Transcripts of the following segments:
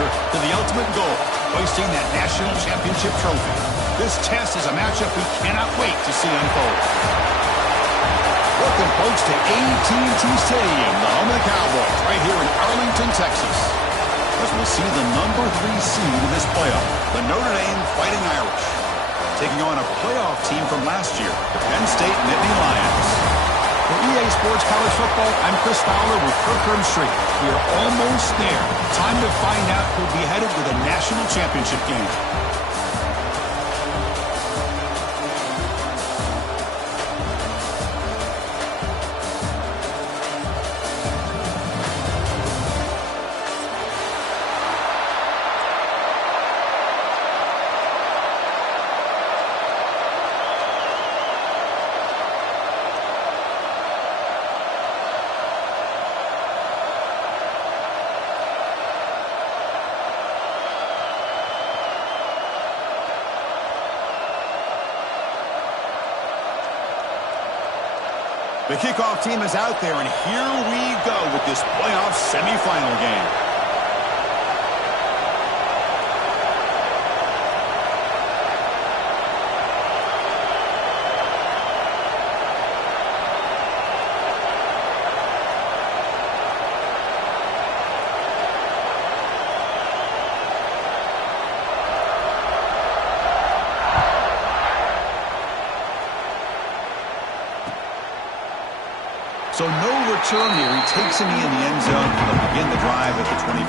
closer to the ultimate goal, hoisting that national championship trophy. This test is a matchup we cannot wait to see unfold. Welcome, folks, to AT&T Stadium, the home of the Cowboys, right here in Arlington, Texas. As we'll see the number 3 seed in this playoff, the Notre Dame Fighting Irish, taking on a playoff team from last year, the Penn State Nittany Lions. For EA Sports College Football, I'm Chris Fowler with Kirkland Street. We are almost there. Time to find out who'll be headed to the national championship game. The kickoff team is out there, and here we go with this playoff semifinal game. So no return here. He takes him in the end zone, and they'll begin the drive at the 25.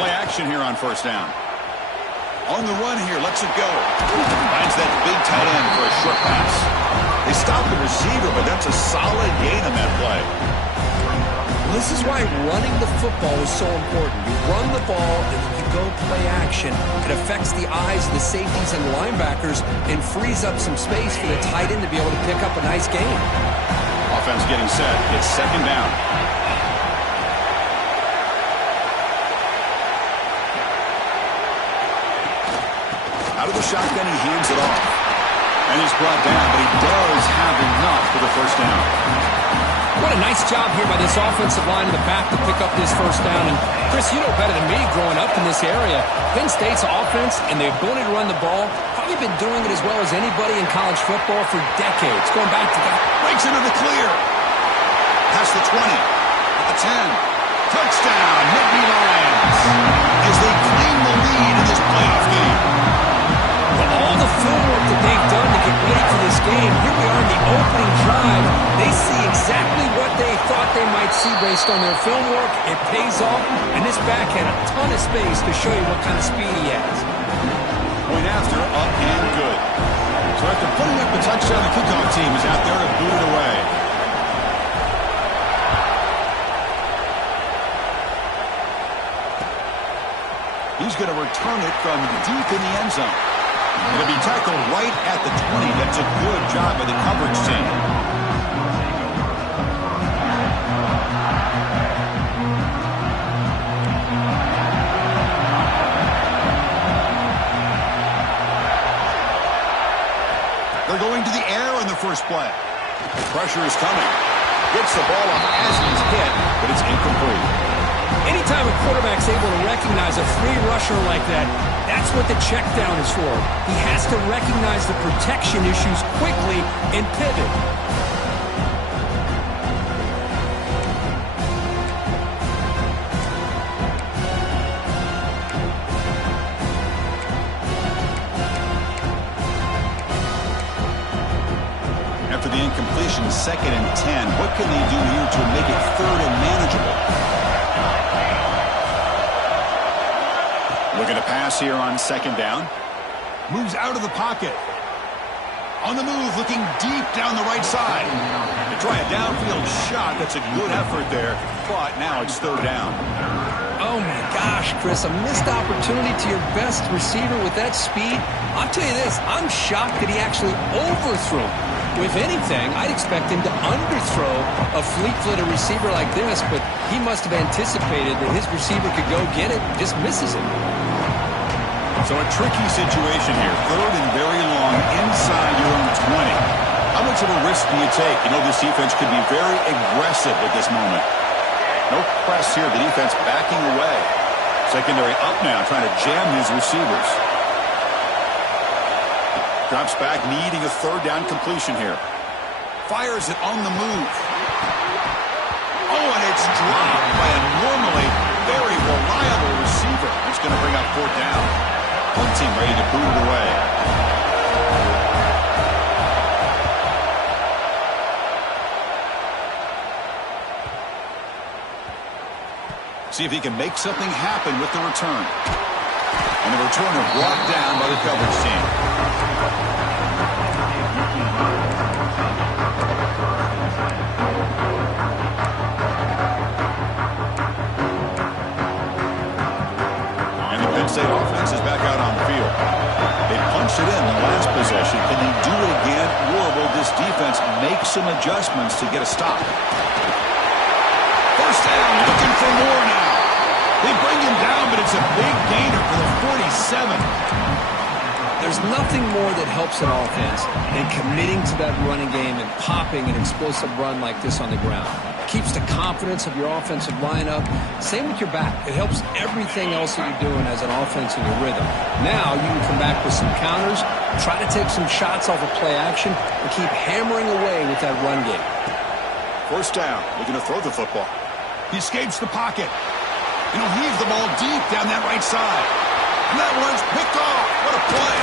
Play action here on first down. On the run here, lets it go. Finds that big tight end for a short pass. They stop the receiver, but that's a solid gain on that play. This is why running the football is so important. You run the ball, and then you go play action. It affects the eyes of the safeties and the linebackers and frees up some space for the tight end to be able to pick up a nice gain. Offense getting set. It's second down. Out of the shotgun, he hands it off. And he's brought down, but he does have enough for the first down. What a nice job here by this offensive line in the back to pick up this first down. And, Chris, you know better than me growing up in this area. Penn State's offense and the ability to run the ball, probably been doing it as well as anybody in college football for decades. Going back to that. Breaks into the clear. Past the 20. At the 10. Touchdown, Nittany Lions. As they claim the lead in this playoff game. All the film work that they've done to get ready for this game, here we are in the opening drive. They see exactly what they thought they might see based on their film work. It pays off, and this back had a ton of space to show you what kind of speed he has. Point after, up and good. So after putting up the touchdown, the kickoff team is out there to boot it away. He's going to return it from deep in the end zone. It'll be tackled right at the 20. That's a good job by the coverage team. They're going to the air on the first play. The pressure is coming. Gets the ball up as he's hit, but it's incomplete. Anytime a quarterback's able to recognize a free rusher like that, that's what the check down is for. He has to recognize the protection issues quickly and pivot. After the incompletion, 2nd and 10. What can they do here to make it 3rd and manageable? Looking to pass here on 2nd down. Moves out of the pocket. On the move, looking deep down the right side. They try a downfield shot. That's a good effort there. But now it's 3rd down. Oh, my gosh, Chris. A missed opportunity to your best receiver with that speed. I'll tell you this. I'm shocked that he actually overthrew. If anything, I'd expect him to underthrow a fleet-footed receiver like this, but he must have anticipated that his receiver could go get it and just misses it. So a tricky situation here. Third and very long inside your own 20. How much of a risk do you take? You know this defense could be very aggressive at this moment. No press here. The defense backing away. Secondary up now, trying to jam these receivers. Drops back, needing a third down completion here. Fires it on the move. Oh, and it's dropped by a normally very reliable receiver. It's going to bring up fourth down. Punt team ready to boot it away. See if he can make something happen with the return. And the returner brought down by the coverage team. And the Penn State offense is back out on the field. They punched it in the last possession. Can they do it again, or will this defense make some adjustments to get a stop? First down, looking for more now. They bring him down, but it's a big gainer for the 47. There's nothing more that helps an offense than committing to that running game and popping an explosive run like this on the ground. It keeps the confidence of your offensive lineup. Same with your back. It helps everything else that you're doing as an offense in your rhythm. Now you can come back with some counters, try to take some shots off of play action, and keep hammering away with that run game. First down, looking to throw the football. He escapes the pocket. And he'll heave the ball deep down that right side. And that one's picked off. What a play.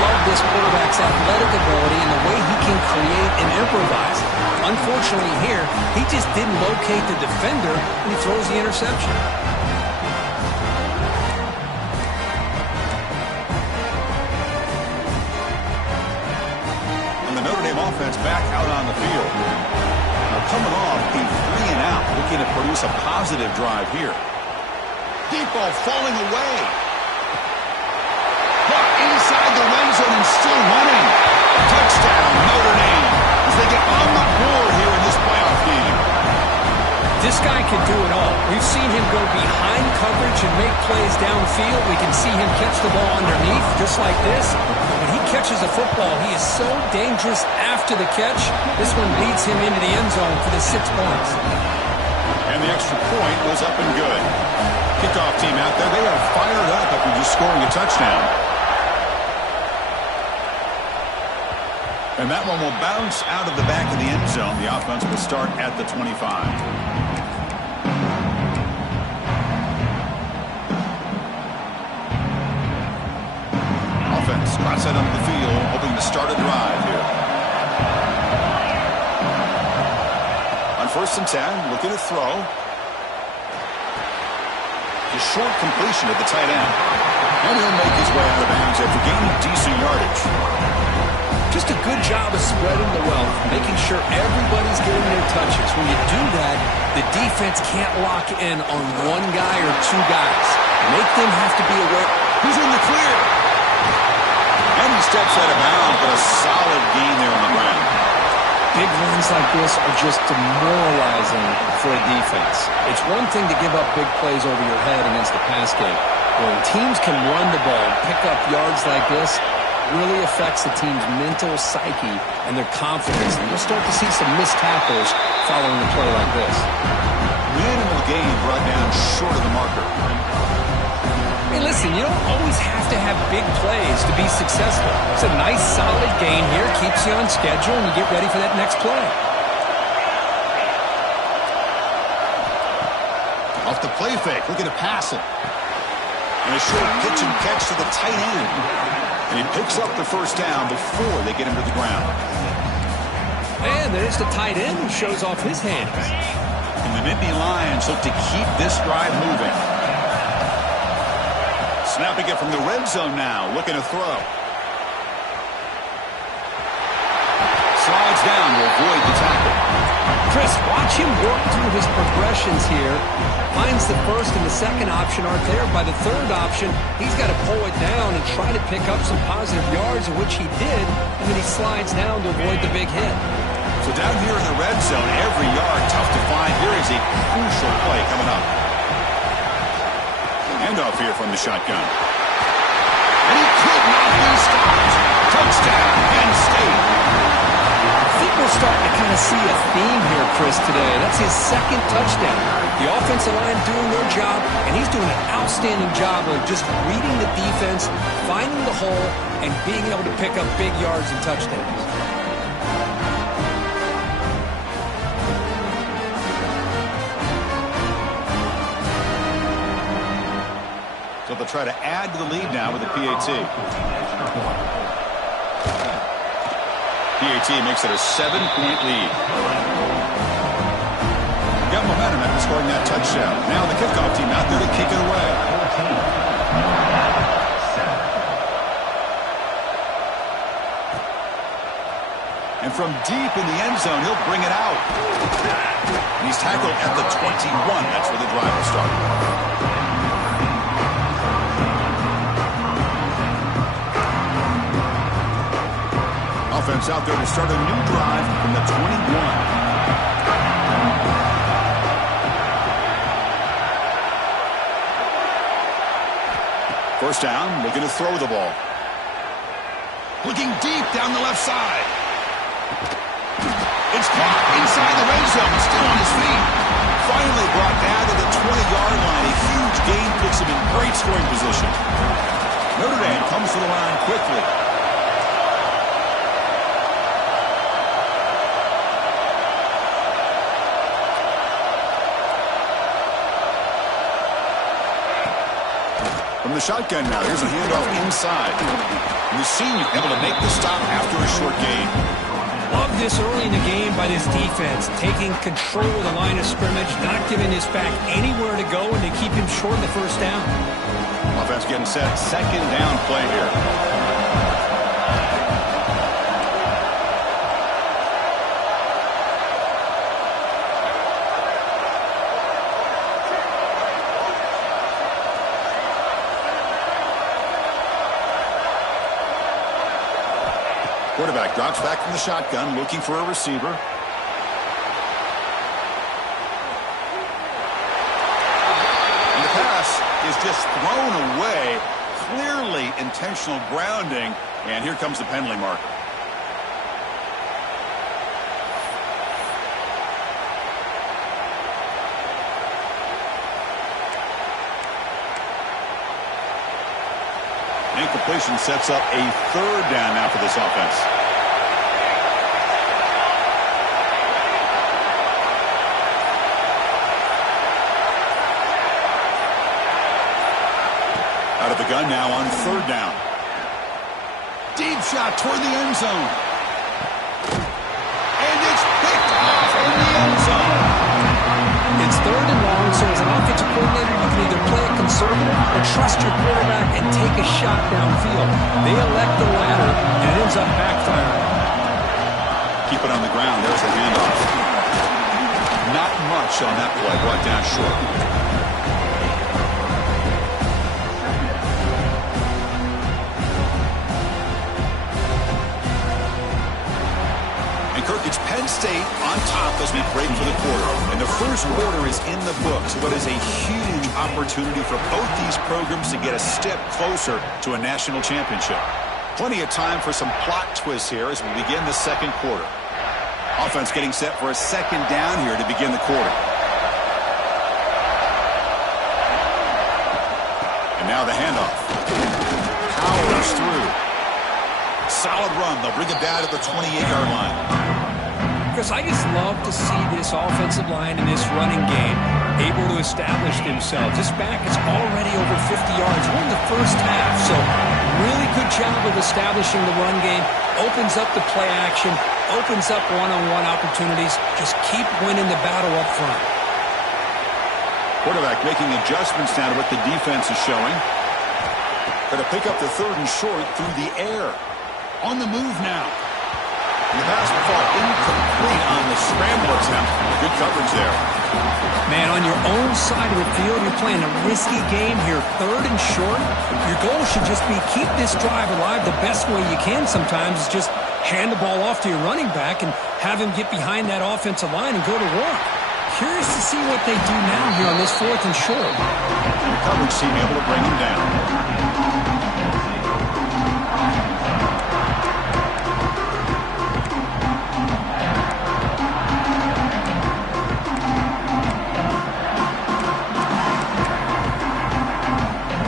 Love this quarterback's athletic ability and the way he can create and improvise. Unfortunately here, he just didn't locate the defender and he throws the interception. And the Notre Dame offense back out on the field. Coming off a 3-and-out, looking to produce a positive drive here. Deep ball falling away. Caught inside the end zone and still running. Touchdown, Notre Dame, as they get on the board here in this playoff game. This guy can do it all. We've seen him go behind coverage and make plays downfield. We can see him catch the ball underneath, just like this. When he catches a football, he is so dangerous after the catch. This one leads him into the end zone for the 6 points. And the extra point was up and good. Kickoff team out there. They are fired up after just scoring a touchdown. And that one will bounce out of the back of the end zone. The offense will start at the 25. Cross out onto the field, hoping to start a drive here. On 1st and 10, looking to throw. A short completion at the tight end. And he'll make his way out of bounds after gaining decent yardage. Just a good job of spreading the wealth, making sure everybody's getting their touches. When you do that, the defense can't lock in on one guy or two guys. Make them have to be aware. He's in the clear. And he steps out of bounds, but a solid gain there on the ground. Big runs like this are just demoralizing for a defense. It's one thing to give up big plays over your head against the pass game. When teams can run the ball and pick up yards like this, it really affects the team's mental psyche and their confidence. And you'll start to see some missed tackles following a play like this. Minimal gain brought down short of the marker. Hey, listen, you don't always have to have big plays to be successful. It's a nice, solid gain here. Keeps you on schedule, and you get ready for that next play. Off the play fake, looking to pass it. And a short pitch and catch to the tight end. And he picks up the first down before they get him to the ground. And there's the tight end who shows off his hands. And the Nittany Lions look to keep this drive moving. Snapping it from the red zone now, looking to throw. Slides down to avoid the tackle. Chris, watch him work through his progressions here. Finds the first and the second option aren't there. By the third option, he's got to pull it down and try to pick up some positive yards, of which he did, and then he slides down to avoid the big hit. So down here in the red zone, every yard tough to find. Here is a crucial play coming up. And handoff here from the shotgun. And he could not be stopped. Touchdown, Penn State. I think we're starting to kind of see a theme here, Chris, today. That's his second touchdown. The offensive line doing their job, and he's doing an outstanding job of just reading the defense, finding the hole, and being able to pick up big yards and touchdowns. So they'll try to add to the lead now with the PAT. PAT makes it a 7-point lead. Got momentum after scoring that touchdown. Now the kickoff team out there to kick it away. And from deep in the end zone, he'll bring it out. And he's tackled at the 21. That's where the drive will start. Offense out there to start a new drive from the 21. First down, looking to throw the ball. Looking deep down the left side. It's caught inside the red zone, still on his feet. Finally brought down to the 20-yard line. A huge gain puts him in great scoring position. Notre Dame comes to the line quickly. From the shotgun now, here's a handoff inside. And the senior able to make the stop after a short gain. Love this early in the game by this defense, taking control of the line of scrimmage, not giving this back anywhere to go, and they keep him short of the first down. Offense getting set, second down play here. Quarterback drops back from the shotgun, looking for a receiver. And the pass is just thrown away. Clearly intentional grounding. And here comes the penalty marker. Incompletion sets up a third down now for this offense. Out of the gun now on third down. Deep shot toward the end zone. And it's picked off in the end zone. It's third and long, so as an offensive coordinator, you can either play it conservative or trust your quarterback and take a shot downfield. They elect the latter, and it ends up backfiring. Keep it on the ground. There's the handoff. Not much on that play. Brought down short. It's Penn State on top as we break for the quarter. And the first quarter is in the books. What is a huge opportunity for both these programs to get a step closer to a national championship. Plenty of time for some plot twists here as we begin the second quarter. Offense getting set for a second down here to begin the quarter. And now the handoff. Powers through. Solid run. They'll bring it down to the 28-yard line. Chris, I just love to see this offensive line in this running game able to establish themselves. This back is already over 50 yards. We're in the first half, so really good job of establishing the run game. Opens up the play action, opens up one-on-one opportunities. Just keep winning the battle up front. Quarterback making adjustments now to what the defense is showing. Going to pick up the third and short through the air. On the move now. And the pass will fall incomplete on the scramble attempt. Good coverage there. Man, on your own side of the field, you're playing a risky game here. Third and short. Your goal should just be keep this drive alive the best way you can sometimes is just hand the ball off to your running back and have him get behind that offensive line and go to work. Curious to see what they do now here on this fourth and short. The coverage team able to bring him down.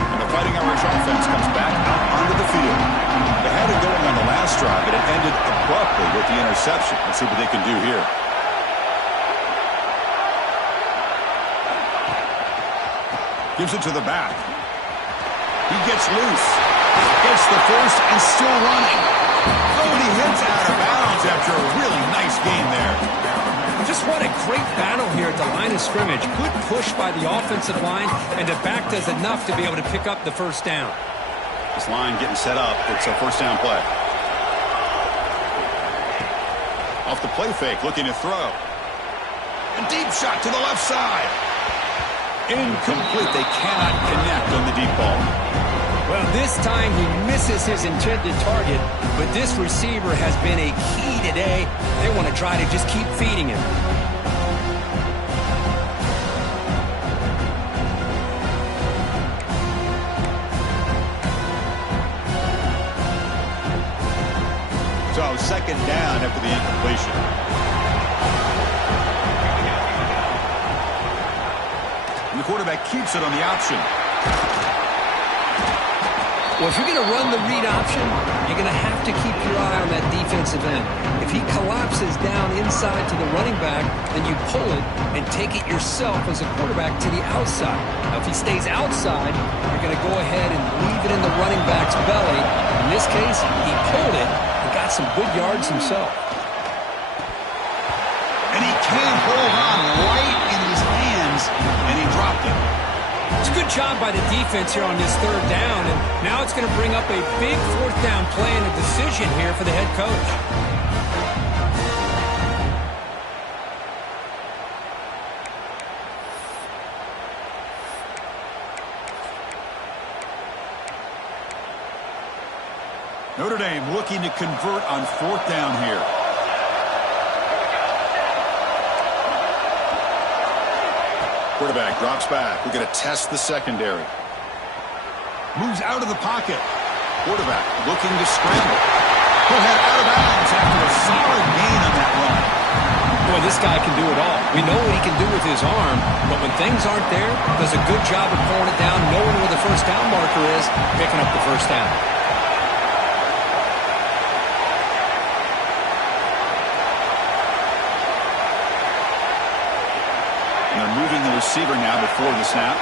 And the Fighting Irish offense comes back out onto the field. They had it going on the last drive, but it ended abruptly with the interception. Let's see what they can do here. Gives it to the back. He gets loose. Gets the first and still running. Oh, and he hits out of bounds after a really nice game there. Just what a great battle here at the line of scrimmage. Good push by the offensive line, and the back does enough to be able to pick up the first down. This line getting set up. It's a first down play. Off the play fake, looking to throw. A deep shot to the left side. Incomplete. They cannot connect on the deep ball. Well, this time he misses his intended target, but this receiver has been a key today. They want to try to just keep feeding him. So second down after the incompletion. And the quarterback keeps it on the option. Well, if you're going to run the read option, you're going to have to keep your eye on that defensive end. If he collapses down inside to the running back, then you pull it and take it yourself as a quarterback to the outside. Now, if he stays outside, you're going to go ahead and leave it in the running back's belly. In this case, he pulled it and got some good yards himself. And he can't hold on right in his hands, and he dropped it. It's a good job by the defense here on this third down, and now it's going to bring up a big fourth down play and a decision here for the head coach. Notre Dame looking to convert on fourth down here. Quarterback drops back. We're going to test the secondary. Moves out of the pocket. Quarterback looking to scramble. He'll head out of bounds after a solid gain on that run. Boy, this guy can do it all. We know what he can do with his arm, but when things aren't there, does a good job of pulling it down, knowing where the first down marker is, picking up the first down. And they're moving the receiver now before the snap.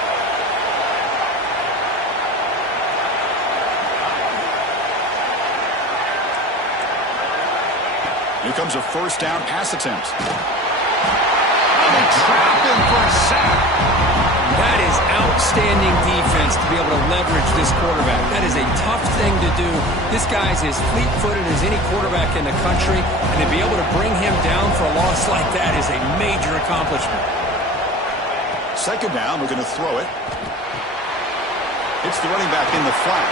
Here comes a first down pass attempt. Oh, they trap him for a sack. That is outstanding defense to be able to leverage this quarterback. That is a tough thing to do. This guy's as fleet-footed as any quarterback in the country, and to be able to bring him down for a loss like that is a major accomplishment. Second down, we're going to throw it. It's the running back in the flat.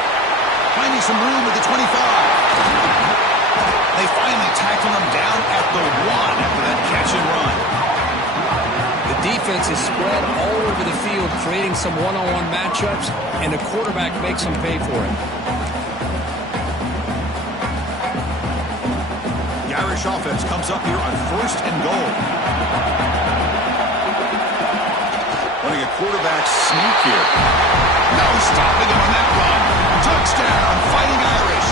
Finding some room at the 25. They finally tackle him down at the 1 after that catch and run. The defense is spread all over the field, creating some one-on-one matchups, and the quarterback makes them pay for it. The Irish offense comes up here on first and goal. Running a quarterback sneak here. No stopping him on that run. Touchdown, Fighting Irish.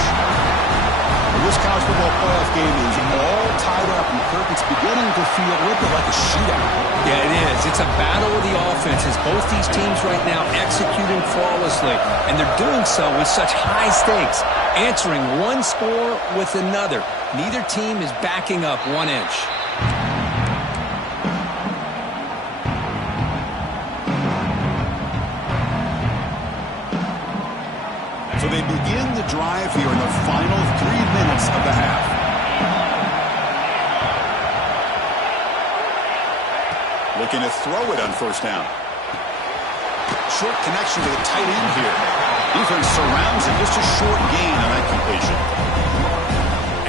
This college football playoff game is all tied up, and Kirk, it's beginning to feel a little bit like a shootout. Yeah, it is. It's a battle of the offenses. Both these teams right now executing flawlessly, and they're doing so with such high stakes, answering one score with another. Neither team is backing up 1 inch. So they begin the drive here in the final 3 minutes of the half. Looking to throw it on first down. Short connection to the tight end here. Defense surrounds it. Just a short gain on that completion.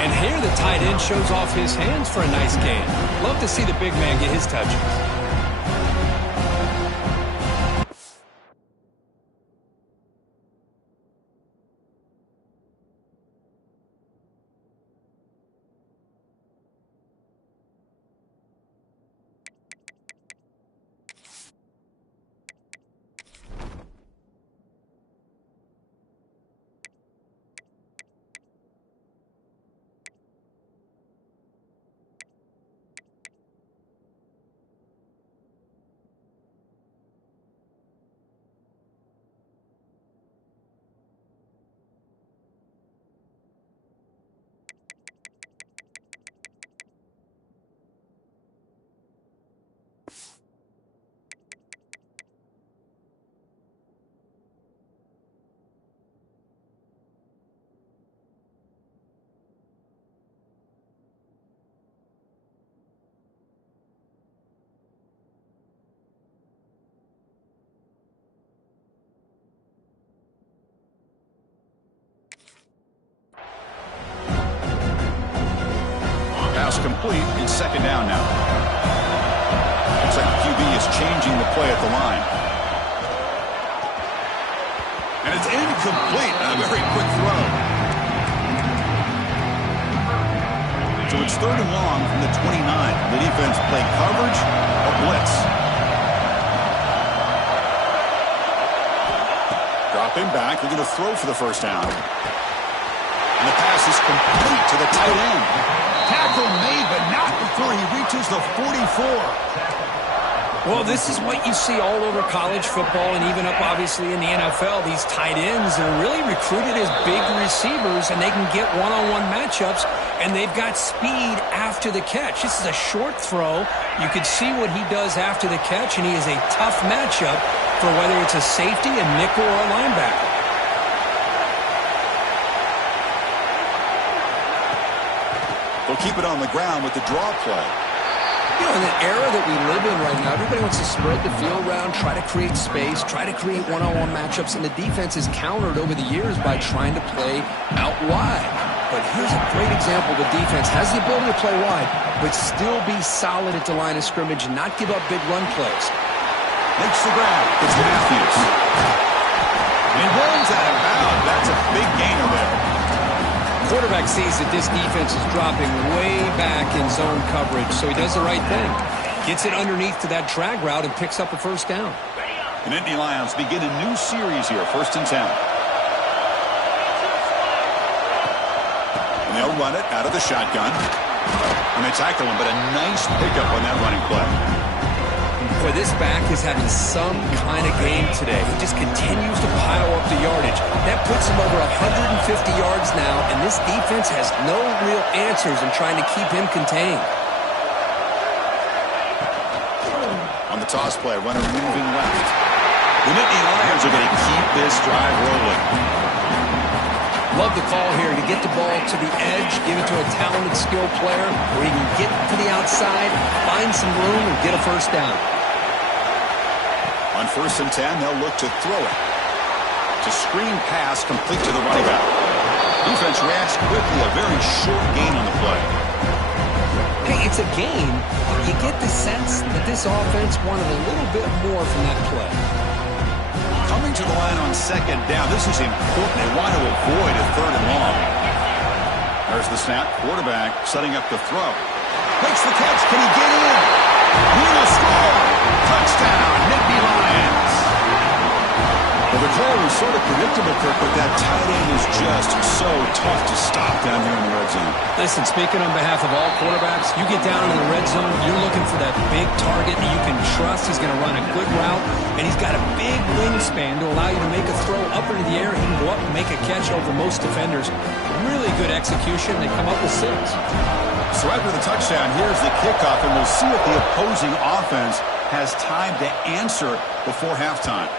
And here the tight end shows off his hands for a nice gain. Love to see the big man get his touches. complete. It's second down now. Looks like the QB is changing the play at the line. And it's incomplete. A very quick throw. So it's third and long from the 29. The defense play coverage or blitz. Dropping back. They're going to throw for the first down. And the pass is complete to the tight end. Tackle made, but not before he reaches the 44. Well, this is what you see all over college football and even up, obviously, in the NFL. These tight ends are really recruited as big receivers, and they can get one-on-one matchups, and they've got speed after the catch. This is a short throw. You can see what he does after the catch, and he is a tough matchup for whether it's a safety, a nickel, or a linebacker. They'll keep it on the ground with the draw play. You know, in the era that we live in right now, everybody wants to spread the field around, try to create space, try to create one-on-one matchups, and the defense is countered over the years by trying to play out wide. But here's a great example. The defense has the ability to play wide, but still be solid at the line of scrimmage and not give up big run plays. Makes the grab. It's Matthews. And runs out of bounds. That's a big gainer there. Quarterback sees that this defense is dropping way back in zone coverage, so he does the right thing. Gets it underneath to that drag route and picks up a first down. And Nittany Lions begin a new series here, 1st and 10. And they'll run it out of the shotgun. And they tackle him, but a nice pickup on that running play. Boy, this back is having some kind of game today. He just continues to pile up the yardage. That puts him over 150 yards now, and this defense has no real answers in trying to keep him contained. On the toss play, runner moving left. The Nittany Lions are going to keep this drive rolling. Love the call here to get the ball to the edge, give it to a talented, skilled player where he can get to the outside, find some room, and get a first down. On 1st and 10, they'll look to throw it. To screen pass complete to the running back. Defense reacts quickly, a very short gain on the play. Hey, it's a gain. You get the sense that this offense wanted a little bit more from that play. Coming to the line on 2nd down, this is important. They want to avoid a 3rd and long. There's the snap. Quarterback setting up the throw. Makes the catch. Can he get in? He will score. Touchdown, Nittany Lions. Well, the call was sort of predictable, Kirk, but that tight end is just so tough to stop down here in the red zone. Listen, speaking on behalf of all quarterbacks, you get down in the red zone, you're looking for that big target that you can trust. He's going to run a good route, and he's got a big wingspan to allow you to make a throw up into the air. He can go up and make a catch over most defenders. Really good execution. They come up with 6. So after the touchdown, here's the kickoff, and we'll see if the opposing offense has time to answer before halftime.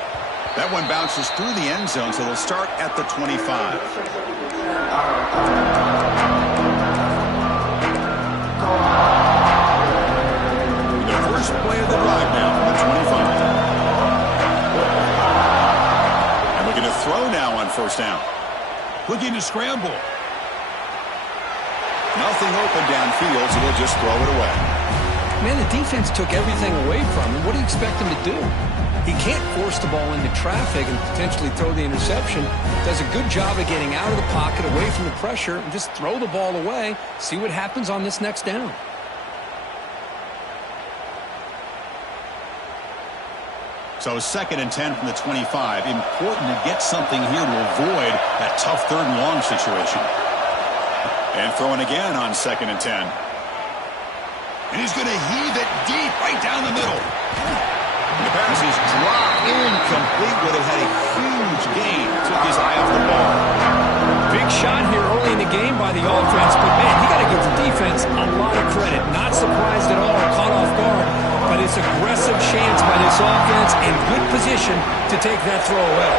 That one bounces through the end zone, so they'll start at the 25. The first play of the drive now from the 25. And we're going to throw now on 1st down. Looking to scramble. Nothing open downfield, so they'll just throw it away. Man, the defense took everything away from him. What do you expect him to do? He can't force the ball into traffic and potentially throw the interception. Does a good job of getting out of the pocket, away from the pressure, and just throw the ball away. See what happens on this next down. So 2nd and 10 from the 25. Important to get something here to avoid that tough 3rd and long situation. And throwing again on 2nd and 10. And he's going to heave it deep right down the middle. And the pass is dropped incomplete. Would have had a huge gain. Took his eye off the ball. Big shot here early in the game by the offense. But, man, you got to give the defense a lot of credit. Not surprised at all, caught off guard. But it's aggressive chance by this offense in good position to take that throw away.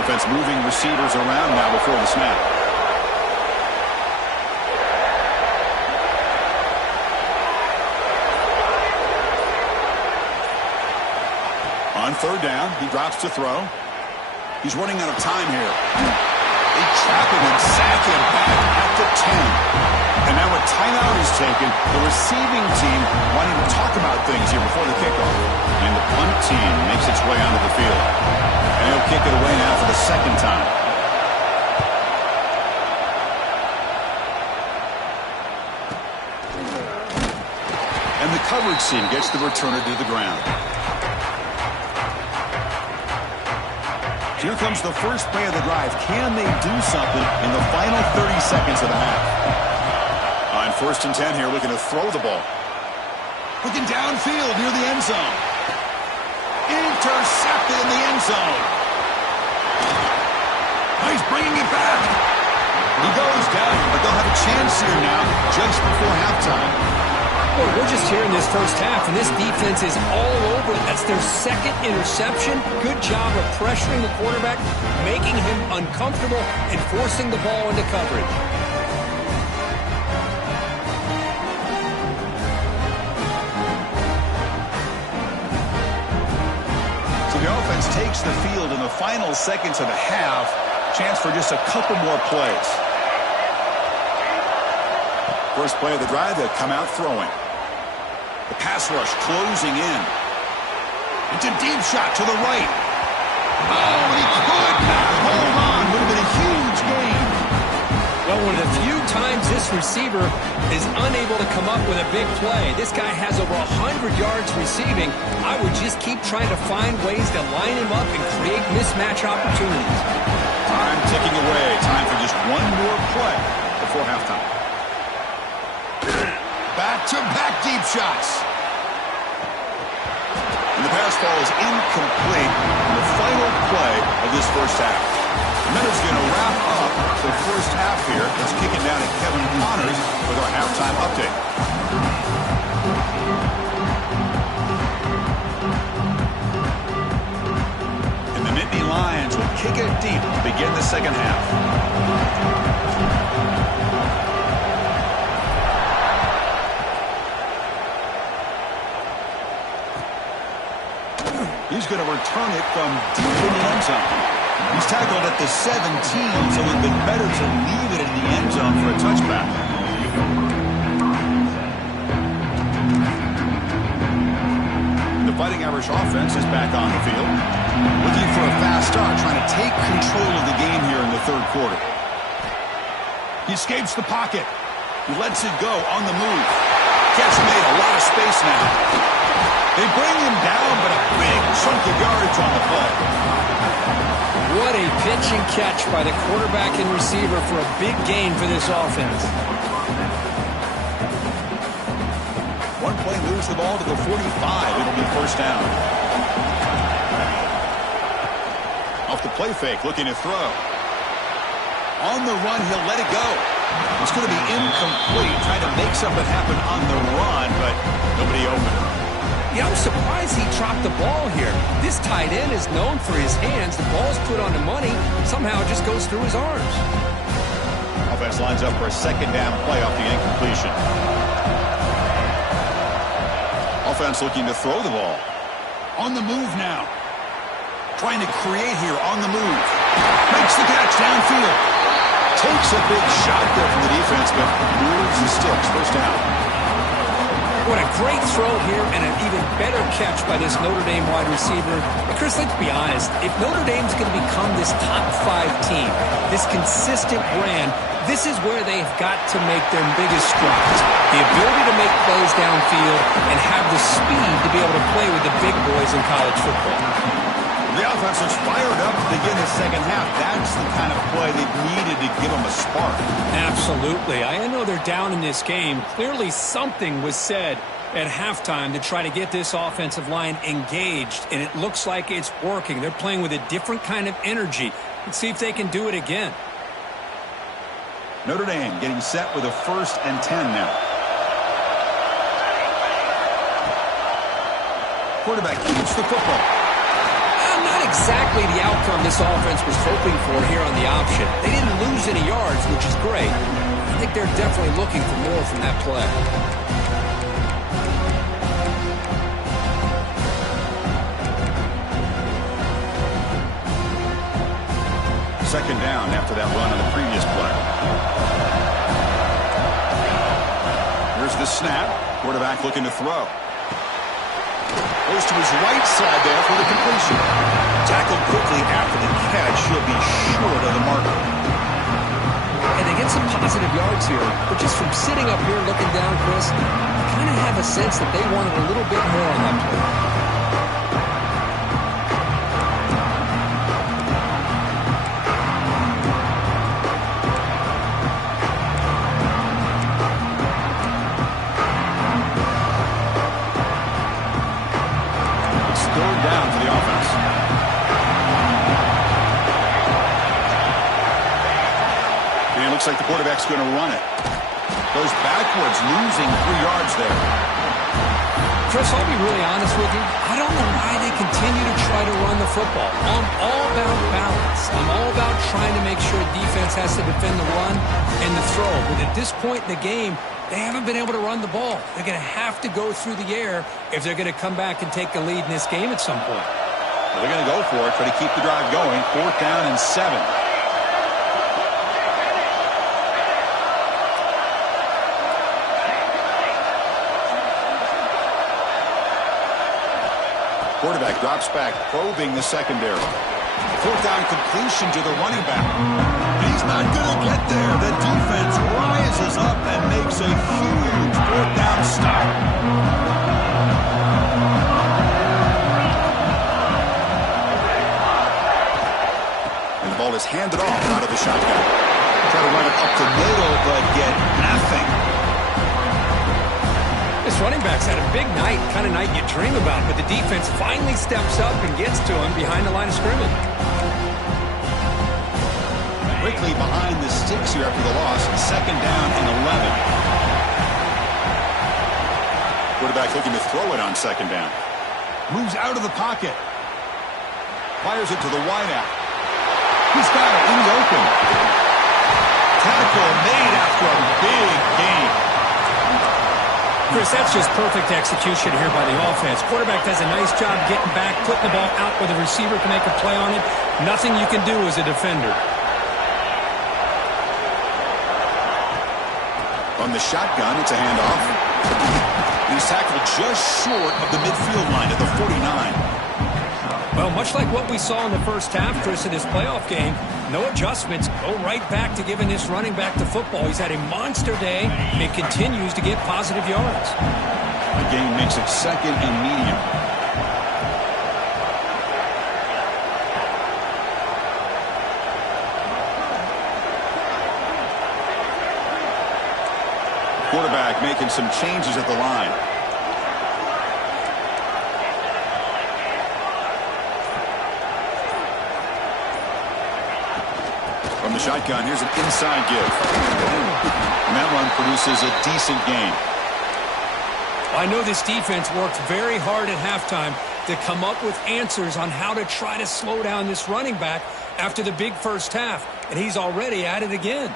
Offense moving receivers around now before the snap. third down. He drops to throw. He's running out of time here. They trap him and sack him back at the 10. And now a timeout is taken. The receiving team wanting to talk about things here before the kickoff. And the punt team makes its way onto the field. And he'll kick it away now for the second time. And the coverage team gets the returner to the ground. Here comes the first play of the drive. Can they do something in the final 30 seconds of the half? On 1st and 10 here, looking to throw the ball. Looking downfield near the end zone. Intercepted in the end zone. He's bringing it back. He goes down, but they'll have a chance here now just before halftime. Well, we're just here in this first half, and this defense is all over it. That's their second interception. Good job of pressuring the quarterback, making him uncomfortable, and forcing the ball into coverage. So the offense takes the field in the final seconds of the half. Chance for just a couple more plays. First play of the drive, they'll come out throwing. The pass rush closing in. It's a deep shot to the right. Oh, he could not hold on. Would have been a huge gain. Well, one of the few times this receiver is unable to come up with a big play. This guy has over 100 yards receiving. I would just keep trying to find ways to line him up and create mismatch opportunities. Time ticking away. Time for just one more play before halftime. Back-to-back deep shots. And the pass ball is incomplete in the final play of this first half. And that is going to wrap up the first half here. Let's kick it down to Kevin Connors with our halftime update. And the Nittany Lions will kick it deep to begin the second half. He's going to return it from deep in the end zone. He's tackled at the 17, so it would have been better to leave it in the end zone for a touchback. The Fighting Irish offense is back on the field. Looking for a fast start, trying to take control of the game here in the third quarter. He escapes the pocket. He lets it go on the move. Catch made, a lot of space now. They bring him down, but a big chunk of yardage on the play. What a pitch and catch by the quarterback and receiver for a big gain for this offense. One play moves the ball to the 45. It'll be first down. Off the play fake, looking to throw. On the run, he'll let it go. It's going to be incomplete, trying to make something happen on the run, but nobody open. Yeah, I'm surprised he dropped the ball here. This tight end is known for his hands. The ball's put on the money. Somehow it just goes through his arms. Offense lines up for a second down play off the incompletion. Offense looking to throw the ball. On the move now. Trying to create here on the move. Makes the catch downfield. Takes a big shot there from the defense, but moves the sticks. First down. What a great throw here and an even better catch by this Notre Dame wide receiver. But Chris, let's be honest. If Notre Dame's going to become this top 5 team, this consistent brand, this is where they've got to make their biggest strides. The ability to make plays downfield and have the speed to be able to play with the big boys in college football. The offense is fired up to begin the second half. That's the kind of play they needed to give them a spark. Absolutely. I know they're down in this game. Clearly something was said at halftime to try to get this offensive line engaged, and it looks like it's working. They're playing with a different kind of energy. Let's see if they can do it again. Notre Dame getting set with a 1st and 10 now. Quarterback keeps the football. Not exactly the outcome this offense was hoping for here on the option. They didn't lose any yards, which is great. I think they're definitely looking for more from that play. Second down after that run on the previous play. Here's the snap. Quarterback looking to throw. Goes to his right side there for the completion. Tackled quickly after the catch. He'll be short of the marker. And they get some positive yards here, but just from sitting up here looking down, Chris, I kind of have a sense that they wanted a little bit more on that play. It's third down for the offense. Looks like the quarterback's going to run it. Goes backwards, losing 3 yards there. Chris, I'll be really honest with you. I don't know why they continue to try to run the football. I'm all about balance. I'm all about trying to make sure defense has to defend the run and the throw. But at this point in the game, they haven't been able to run the ball. They're going to have to go through the air if they're going to come back and take the lead in this game at some point. Well, they're going to go for it, try to keep the drive going. 4th down and 7. Quarterback drops back, probing the secondary. 4th down completion to the running back. He's not going to get there. The defense rises up and makes a huge 4th down stop. And the ball is handed off out of the shotgun. Try to run it up the middle, but get nothing. This running back's had a big night, kind of night you dream about, but the defense finally steps up and gets to him behind the line of scrimmage. Quickly behind the sticks here after the loss. 2nd down and 11. Quarterback looking to throw it on 2nd down. Moves out of the pocket. Fires it to the wideout. He's got it in the open. Tackle made after a big gain. Chris, that's just perfect execution here by the offense. Quarterback does a nice job getting back, putting the ball out where the receiver can make a play on it. Nothing you can do as a defender. On the shotgun, it's a handoff. He's tackled just short of the midfield line at the 49. Well, much like what we saw in the first half, Chris, in this playoff game, no adjustments. Go right back to giving this running back the football. He's had a monster day and continues to get positive yards. The game makes it 2nd and medium. Quarterback making some changes at the line. From the shotgun, here's an inside give. And that run produces a decent gain. I know this defense worked very hard at halftime to come up with answers on how to try to slow down this running back after the big first half, and he's already at it again.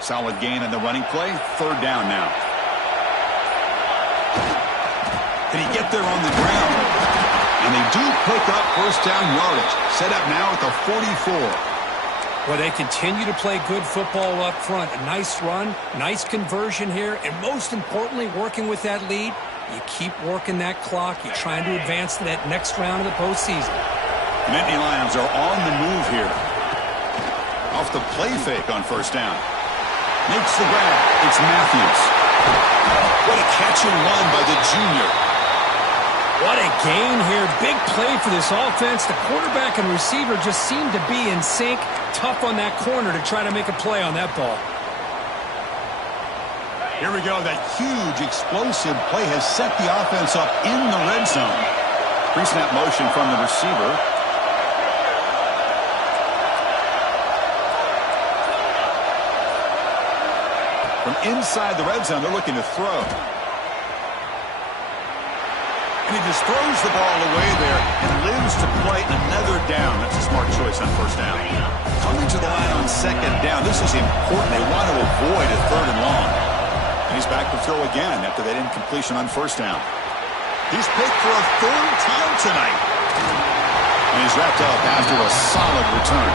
Solid gain on the running play. 3rd down now. Can he get there on the ground? And they do pick up 1st down yardage. Set up now at the 44. Well, they continue to play good football up front. A nice run, nice conversion here, and most importantly, working with that lead, you keep working that clock. You're trying to advance to that next round of the postseason. Nittany Lions are on the move here. Off the play fake on 1st down. Makes the grab. It's Matthews. What a catch and run by the junior. What a gain here. Big play for this offense. The quarterback and receiver just seem to be in sync. Tough on that corner to try to make a play on that ball. Here we go. That huge explosive play has set the offense up in the red zone. Pre-snap motion from the receiver. From inside the red zone, they're looking to throw. And he just throws the ball away there and lives to play another down. That's a smart choice on 1st down. Coming to the line on 2nd down. This is important. They want to avoid a 3rd and long. And he's back to throw again after that incompletion on first down. He's picked for a third time tonight. And he's wrapped up after a solid return.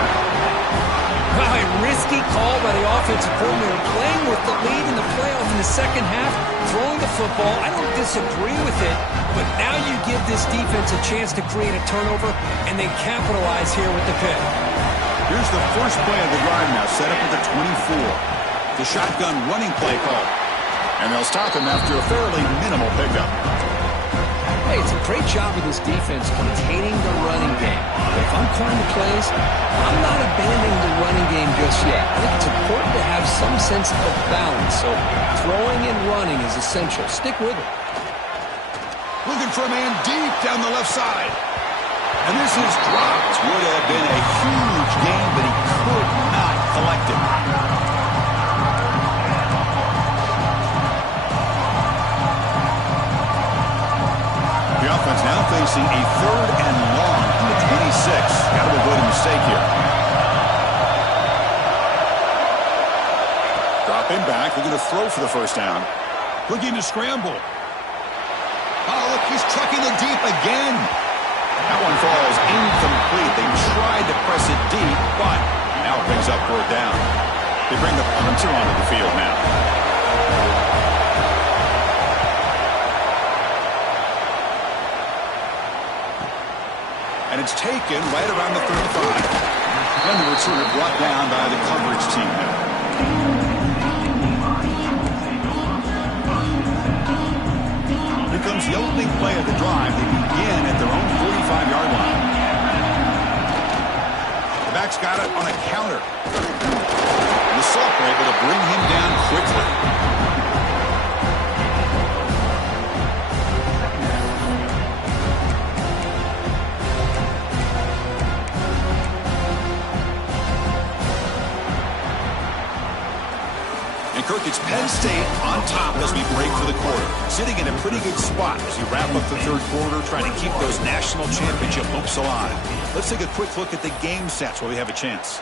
Wow, a risky call by the offensive coordinator, playing with the lead in the playoff in the second half, throwing the football. I don't disagree with it, but now you give this defense a chance to create a turnover, and they capitalize here with the pick. Here's the first play of the drive now, set up at the 24. The shotgun running play call. And they'll stop him after a fairly minimal pickup. Hey, it's a great job of this defense containing the running game. But if I'm calling the plays, I'm not abandoning the running game just yet. I think it's important to have some sense of balance. So throwing and running is essential. Stick with it. Looking for a man deep down the left side. And this is dropped. Would have been a huge gain, but he could not collect it. The offense now facing a third and long from the 26. Got to avoid a mistake here. Dropping back. They're going to throw for the first down. Looking to scramble. Oh, look, he's trucking it deep again. That one falls incomplete. They tried to press it deep, but now it brings up fourth down. They bring the punter onto the field now. And it's taken right around the 35. And the returner brought down by the coverage team now. Here comes the opening play of the drive. They begin at their own 45-yard line. The back's got it on a counter. And the Salts are able to bring him down quickly. Kirk, it's Penn State on top as we break for the quarter. Sitting in a pretty good spot as you wrap up the third quarter, trying to keep those national championship hopes alive. Let's take a quick look at the game stats while we have a chance.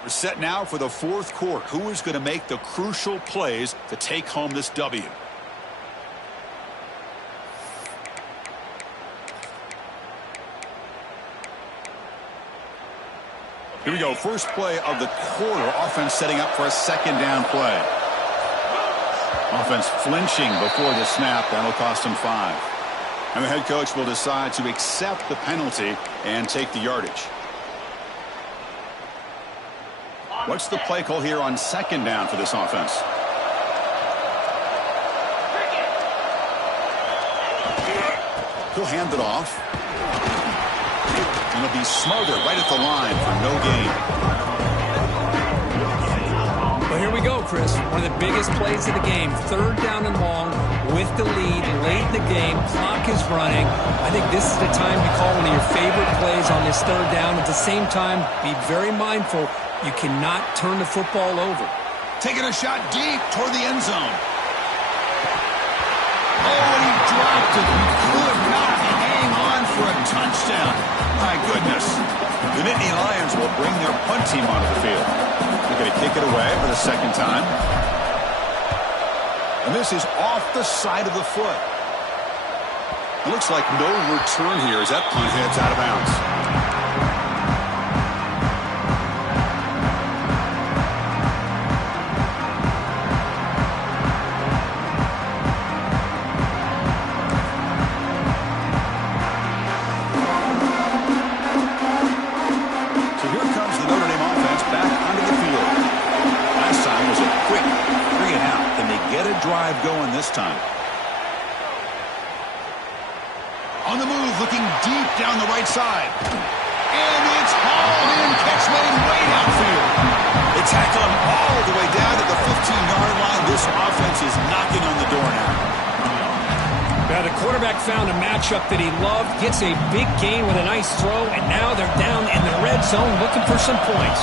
We're set now for the fourth quarter. Who is going to make the crucial plays to take home this W? Here we go. First play of the quarter. Offense setting up for a second down play. Offense flinching before the snap. That'll cost him 5. And the head coach will decide to accept the penalty and take the yardage. What's the play call here on second down for this offense? He'll hand it off. And it'll be Smothered right at the line for no gain. Well, here we go, Chris. One of the biggest plays of the game. Third down and long with the lead late in the game. Clock is running. I think this is the time you call one of your favorite plays on this third down. At the same time, be very mindful. You cannot turn the football over. Taking a shot deep toward the end zone. Oh, and he dropped it. He could not hang on for a touchdown. My goodness. The Nittany Lions will bring their punt team onto the field. They're going to kick it away for the second time. And this is off the side of the foot. It looks like no return here as that punt heads out of bounds. Drive going this time. On the move, looking deep down the right side. And it's hauled in. Catch made way downfield. They tackle him all the way down to the 15-yard line. This offense is knocking on the door now. Now the quarterback found a matchup that he loved, gets a big gain with a nice throw, and now they're down in the red zone looking for some points.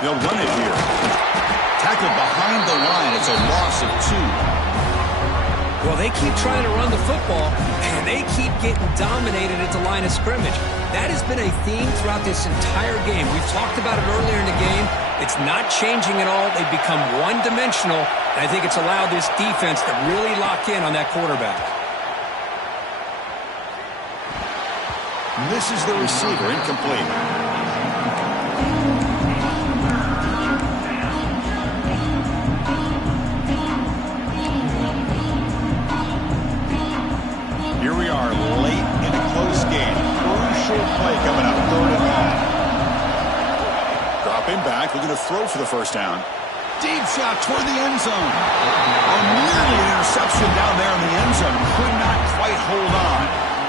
They'll run it here. Tackled behind the line. It's a loss of 2. Well, they keep trying to run the football, and they keep getting dominated at the line of scrimmage. That has been a theme throughout this entire game. We've talked about it earlier in the game. It's not changing at all. They've become one-dimensional, and I think it's allowed this defense to really lock in on that quarterback. Misses the receiver, incomplete. Here we are, late in a close game. Crucial play coming up, 3rd and long. Dropping back, looking to throw for the first down. Deep shot toward the end zone. Oh, nearly an interception down there in the end zone. Could not quite hold on.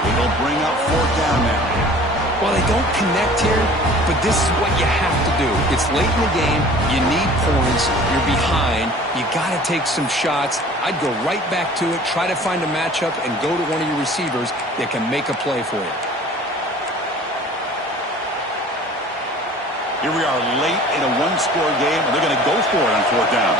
It'll bring up 4th down now. Well, they don't connect here, but this is what you have to do. It's late in the game. You need points. You're behind. You got to take some shots. I'd go right back to it, try to find a matchup, and go to one of your receivers that can make a play for you. Here we are late in a one-score game, and they're going to go for it on 4th down.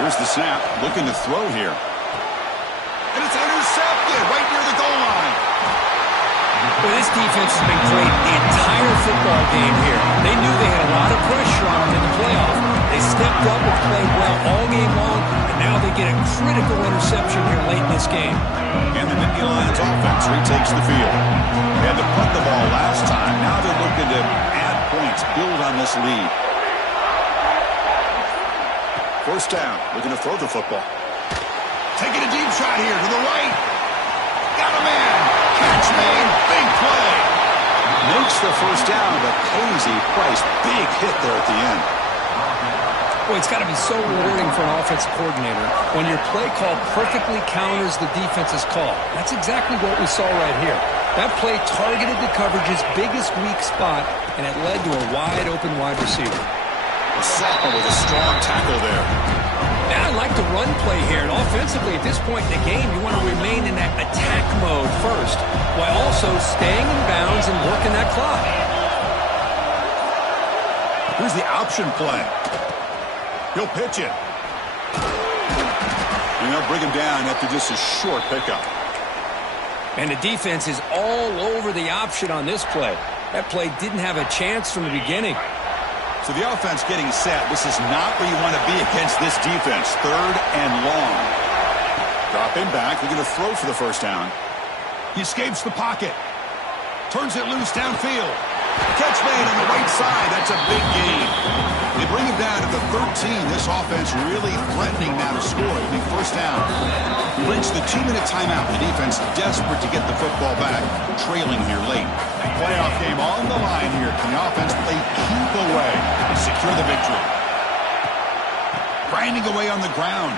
Here's the snap, looking to throw here. And it's intercepted right near the goal line. Well, this defense has been great the entire football game here. They knew they had a lot of pressure on them in the playoff. They stepped up and played well all game long, and now they get a critical interception here late in this game. And the Nittany Lions offense retakes the field. They had to punt the ball last time. Now they're looking to add points, build on this lead. 1st down, looking to throw the football. Taking a deep shot here to the right. Got a man. Catch made. Big play. Makes the 1st down, but pays a price. Big hit there at the end. Boy, it's got to be so rewarding for an offensive coordinator when your play call perfectly counters the defense's call. That's exactly what we saw right here. That play targeted the coverage's biggest weak spot, and it led to a wide-open wide receiver. Sapa with a strong tackle there. Now I like the run play here, and offensively at this point in the game, you want to remain in that attack mode first, while also staying in bounds and working that clock. Here's the option play. He'll pitch it. And they'll bring him down after just a short pickup. And the defense is all over the option on this play. That play didn't have a chance from the beginning. So the offense getting set. This is not where you want to be against this defense. 3rd and long. Dropping back. They're going to throw for the 1st down. He escapes the pocket. Turns it loose downfield. Catch made on the right side. That's a big gain. They bring him down at the 13. This offense really threatening now to score. It'll be 1st down. We reach the 2-minute timeout. The defense desperate to get the football back. Trailing here late. Playoff game on the line here. Can the offense play keep away and secure the victory? Grinding away on the ground.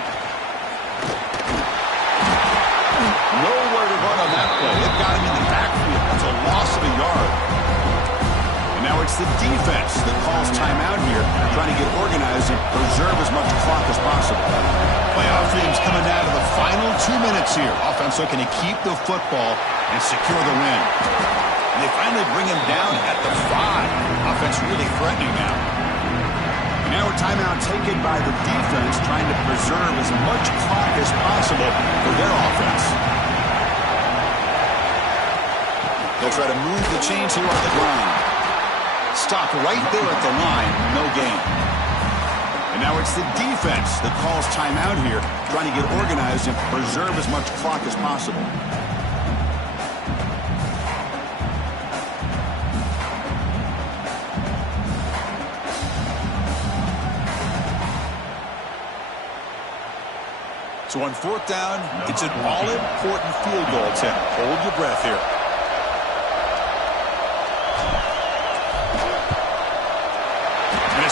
Nowhere to run on that play. It got him in the backfield. That's a loss of a yard. And now it's the defense that calls timeout here, trying to get organized and preserve as much clock as possible. Playoff teams coming down to the final 2 minutes here. Offense looking to keep the football and secure the win. And they finally bring him down at the 5. Offense really threatening now. And now a timeout taken by the defense, trying to preserve as much clock as possible for their offense. They'll try to move the chains here on the ground. Stop right there at the line, no gain. And now it's the defense that calls timeout here, trying to get organized and preserve as much clock as possible. So on 4th down, it's an all-important field goal attempt. Hold your breath here.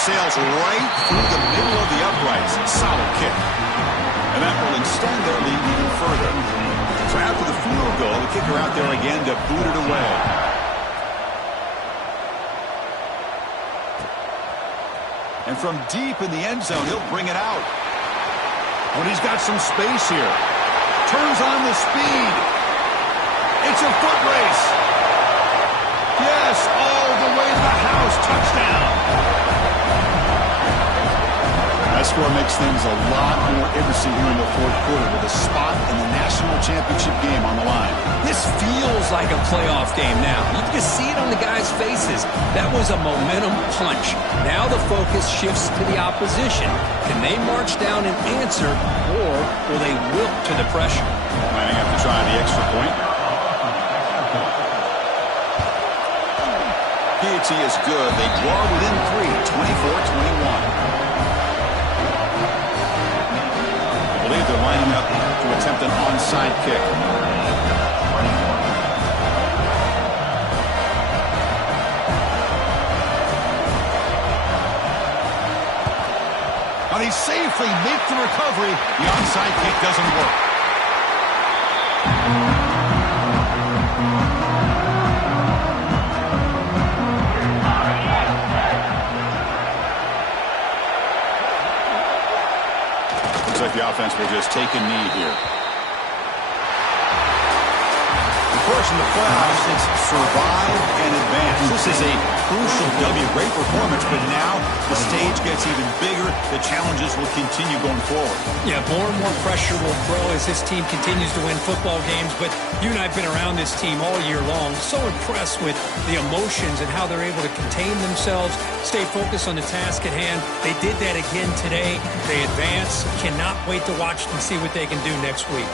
sails right through the middle of the uprights. Solid kick. And that will extend their lead even further. So after the field goal, the kicker out there again to boot it away. And from deep in the end zone, he'll bring it out. But he's got some space here. Turns on the speed. It's a foot race. Yes, all the way to the house. Touchdown. That score makes things a lot more interesting here in the fourth quarter with a spot in the national championship game on the line. This feels like a playoff game now. You can just see it on the guys' faces. That was a momentum punch. Now the focus shifts to the opposition. Can they march down and answer, or will they wilt to the pressure? Might have to try the extra point. PAT is good. They draw within 3, 24-21. I believe they're lining up to attempt an onside kick. Now they safely make the recovery. The onside kick doesn't work. Looks like the offense will just take a knee here. Of course, in the playoffs, it's survive and advance. This is a crucial W. Great performance, but now the stage gets even bigger. The challenges will continue going forward. Yeah, more and more pressure will grow as this team continues to win football games. But you and I have been around this team all year long. So impressed with the emotions and how they're able to contain themselves, stay focused on the task at hand. They did that again today. They advance. Cannot wait to watch and see what they can do next week.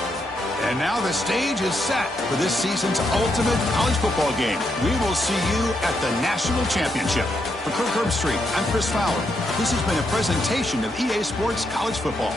And now the stage is set for this season's ultimate college football game. We will see you at the National Championship. For Kirk Herbstreit, I'm Chris Fowler. This has been a presentation of EA Sports College Football.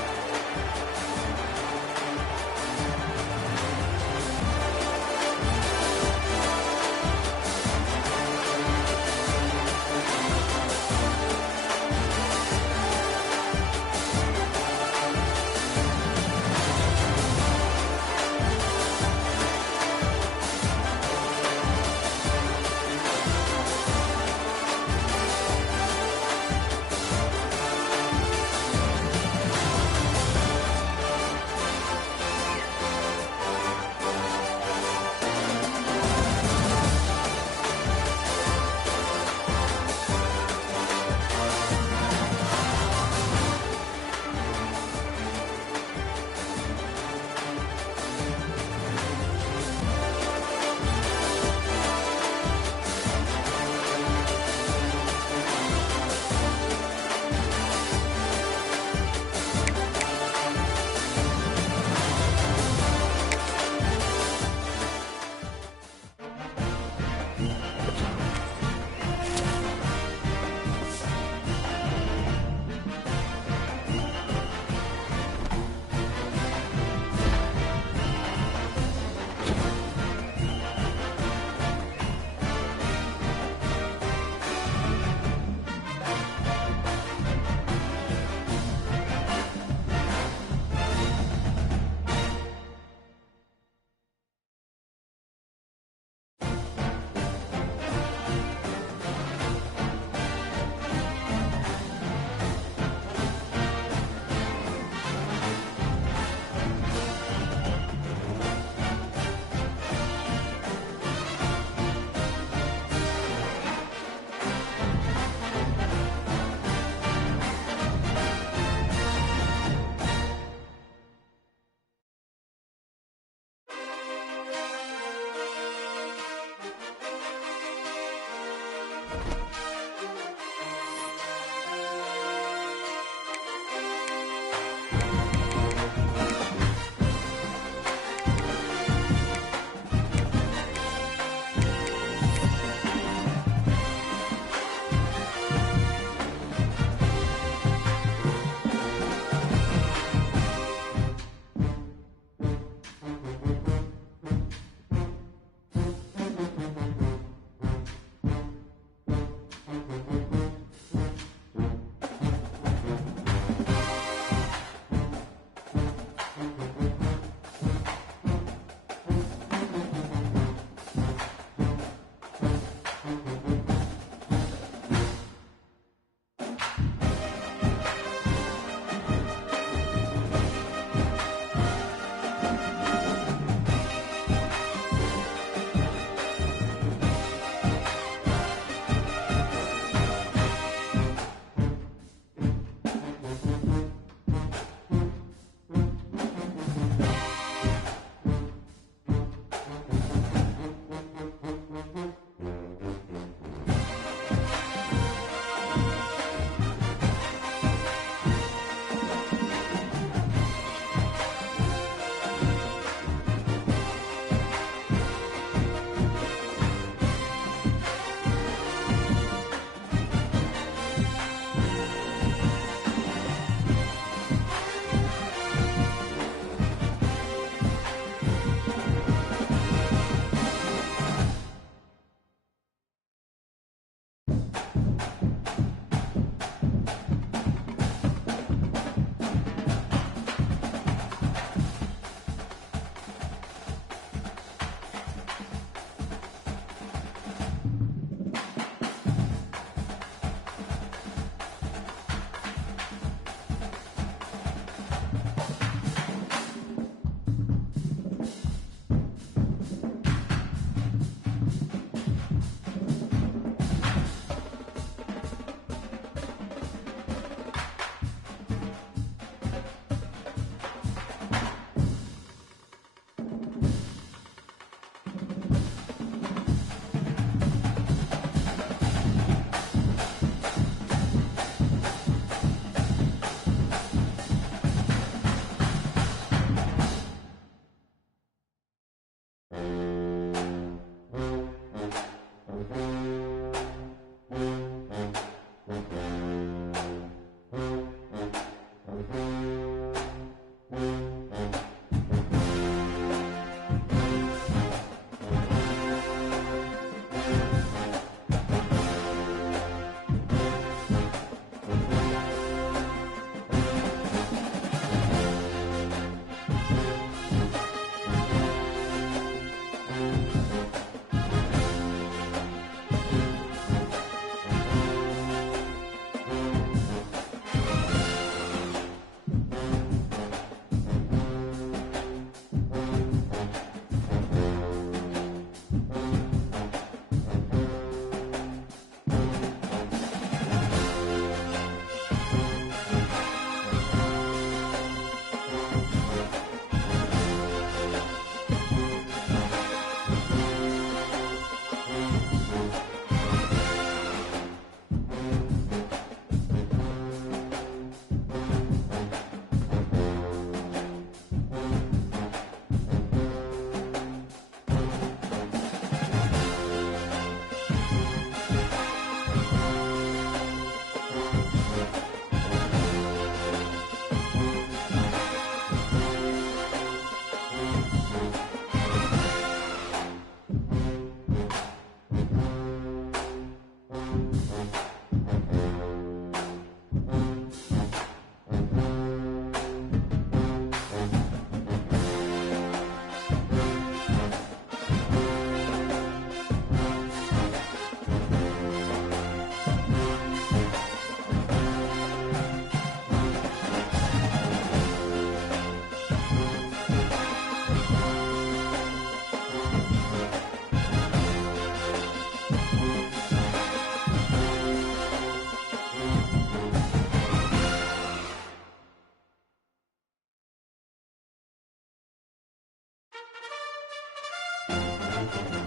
You